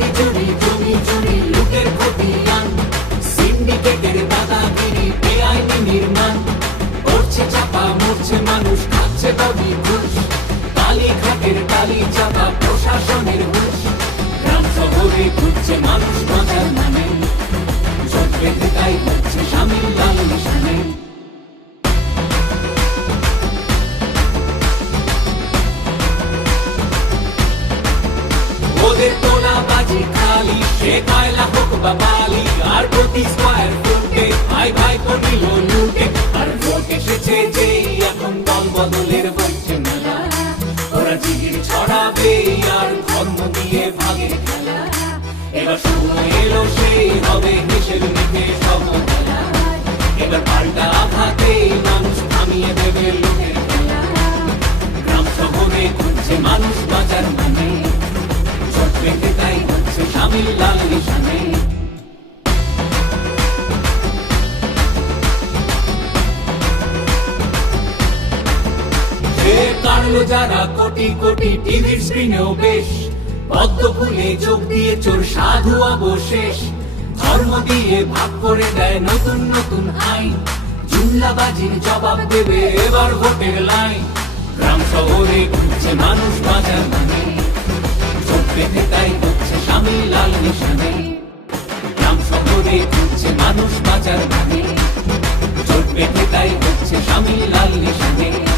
চাকরি চুরি জমি চুরি লুটের খতিয়ান সিন্ডিকেটের দাদাগিরি বেআইনি নির্মাণ করছে চাপা মরছে মানুষ খাচ্ছে দাবি ঘুষ কালীঘাটের টালি চাপা প্রশাসনের হুঁশ গ্রাম শহরে ঘুরছে মানুষ বাঁচার নামে জোট বেঁধে তাই হচ্ছে শামিল লাল নিশানে ওদের তোলা বাজি খালি সে কয়লা হোক বা বালি আর প্রতি স্কয়ার ফুটে ভাই ভাই নিল লুটে আর ভোট এসেছে যেই এখন দল বদলের বইছে মেলা ওরা জিগির ছড়াবে আর ধর্ম দিয়ে ভাগের খেলা এবার সময় এলো সেই হবে দেশের মিটে সব খেলা এবার পাল্টা আঘাতে মানুষ থামিয়ে দেবে লোকের খেলা গ্রাম শহরে ঘুরছে মানুষ বাঁচার মানে জোট বেঁধে তাই হচ্ছে শামিল লাল নিশানে কাটলো যারা কোটি কোটি টিভির স্ক্রিনেও বেশ পদ্ম ফুলে চোখ দিয়ে চোর সাধু অবশেষ ধর্ম দিয়ে ভাগ করে দেয় নতুন নতুন আইন জুমলাবাজির জবাব দেবে এবার ভোটের লাইন গ্রাম শহরে ঘুরছে মানুষ বাঁচার মানে জোট বেঁধে তাই হচ্ছে শামিল লাল নিশানে গ্রাম শহরে ঘুরছে মানুষ বাঁচার মানে জোট বেঁধে তাই হচ্ছে শামিল লাল নিশানে